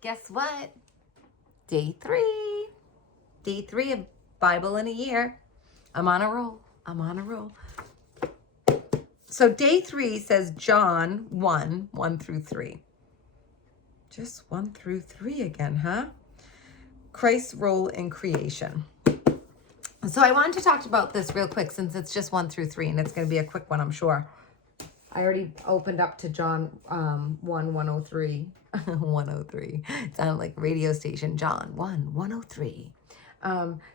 Guess what? Day 3. Day 3 of Bible in a year. I'm on a roll. I'm on a roll. So day 3 says John 1, 1 through 3. Just 1 through 3 again, huh? Christ's role in creation. So I wanted to talk about this real quick since it's just 1 through 3, and it's going to be a quick one, I'm sure. I already opened up to John 1, 103. 103. It sounded like a radio station. John 1, 103.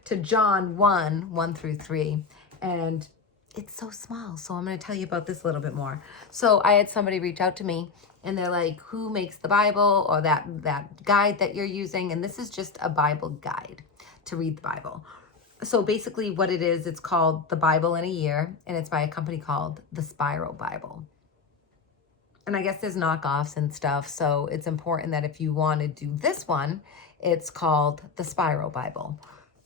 To John 1, 1 through 3. And it's so small. So I'm going to tell you about this a little bit more. So I had somebody reach out to me and they're like, who makes the Bible or that guide that you're using? And this is just a Bible guide to read the Bible. So basically what it is, it's called The Bible in a Year, and it's by a company called The Spiral Bible. And I guess there's knockoffs and stuff, so it's important that if you want to do this one, it's called The Spiral Bible.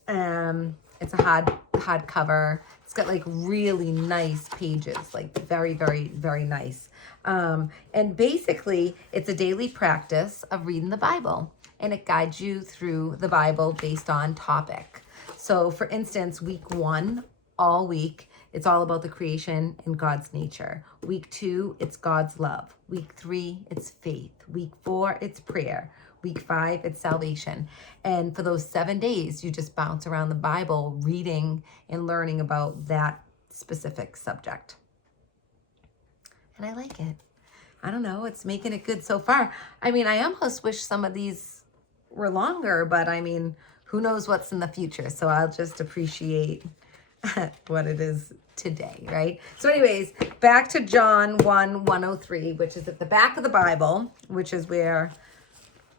It's a hard cover. It's got like really nice pages, like very, very, very nice. And basically, it's a daily practice of reading the Bible, and it guides you through the Bible based on topic. So for instance, week 1, all week, it's all about the creation and God's nature. Week 2, it's God's love. Week 3, it's faith. Week 4, it's prayer. Week 5, it's salvation. And for those 7 days, you just bounce around the Bible, reading and learning about that specific subject. And I like it. I don't know, it's making it good so far. I mean, I almost wish some of these were longer, but I mean, who knows what's in the future? So I'll just appreciate what it is today, right? So anyways, back to John 1, 103, which is at the back of the Bible, which is where,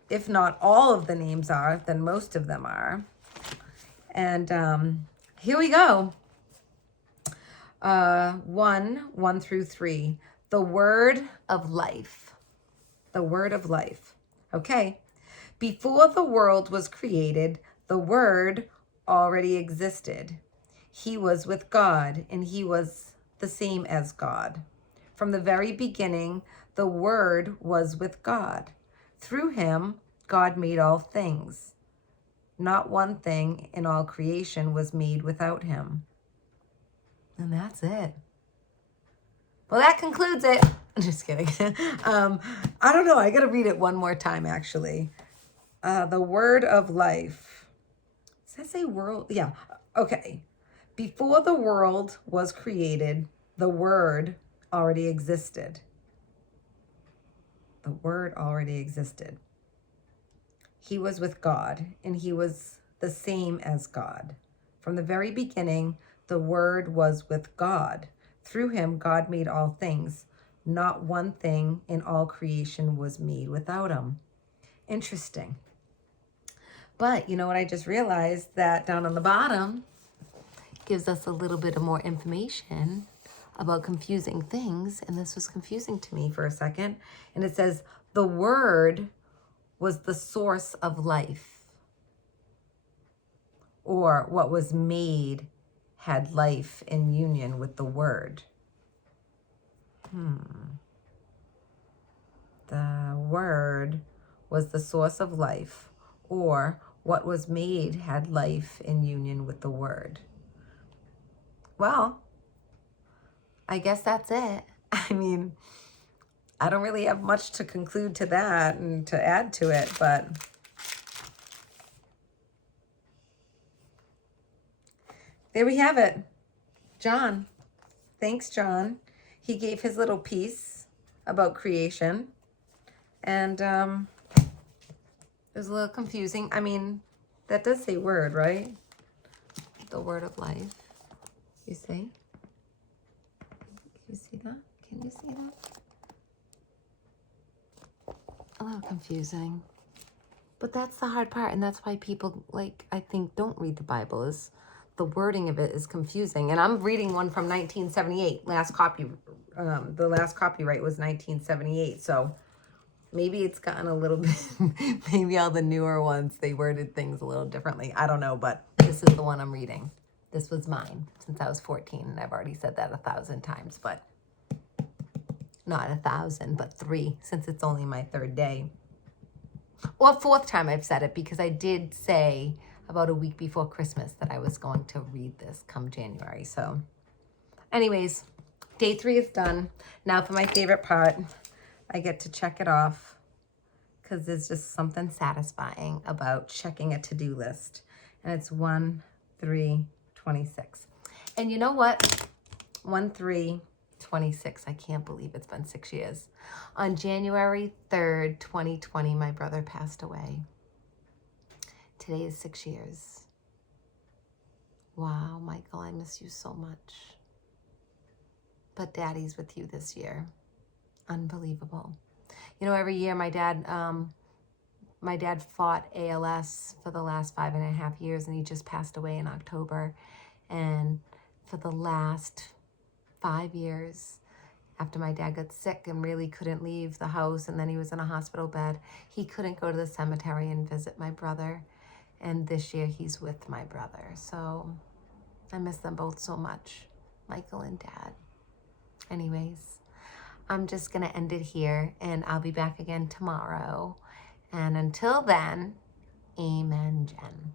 if not all of the names are, then most of them are. And here we go. 1 through 3. The word of life. The word of life. Okay. Before the world was created, the Word already existed. He was with God, and he was the same as God. From the very beginning, the Word was with God. Through him, God made all things. Not one thing in all creation was made without him. And that's it. Well, that concludes it. I'm just kidding. I don't know. I got to read it one more time, actually. The word of life. Does that say world? Yeah. Okay. Before the world was created, the Word already existed. The Word already existed. He was with God, and he was the same as God. From the very beginning, the Word was with God. Through him, God made all things. Not one thing in all creation was made without him. Interesting. But you know what I just realized? That down on the bottom gives us a little bit of more information about confusing things. And this was confusing to me for a second. And it says, the Word was the source of life. Or what was made had life in union with the Word. The Word was the source of life. Or what was made had life in union with the Word. Well, I guess that's it. I mean, I don't really have much to conclude to that and to add to it, but there we have it. John. Thanks, John. He gave his little piece about creation. And it was a little confusing. I mean, that does say word, right? The word of life. You see? Can you see that? Can you see that? A little confusing. But that's the hard part. And that's why people, like, I think don't read the Bible, is the wording of it is confusing. And I'm reading one from 1978. The last copyright was 1978. So maybe it's gotten a little bit, maybe all the newer ones, they worded things a little differently. I don't know, but this is the one I'm reading. This was mine since I was 14, and I've already said that 1,000 times, but not 1,000, but 3, since it's only my 3rd day. Or fourth time I've said it, because I did say about a week before Christmas that I was going to read this come January. So anyways, day 3 is done. Now for my favorite part, I get to check it off, because there's just something satisfying about checking a to-do list. And it's 1/3/26. And you know what? 1/3/26. I can't believe it's been 6 years. On January 3rd, 2020, my brother passed away. Today is 6 years. Wow, Michael, I miss you so much. But Daddy's with you this year. Unbelievable. You know, every year my dad fought ALS for the last 5.5 years, and he just passed away in October. And for the last 5 years, after my dad got sick and really couldn't leave the house, and then he was in a hospital bed, he couldn't go to the cemetery and visit my brother. And this year he's with my brother. So I miss them both so much, Michael and Dad. Anyways, I'm just going to end it here, and I'll be back again tomorrow. And until then, amen, Jen.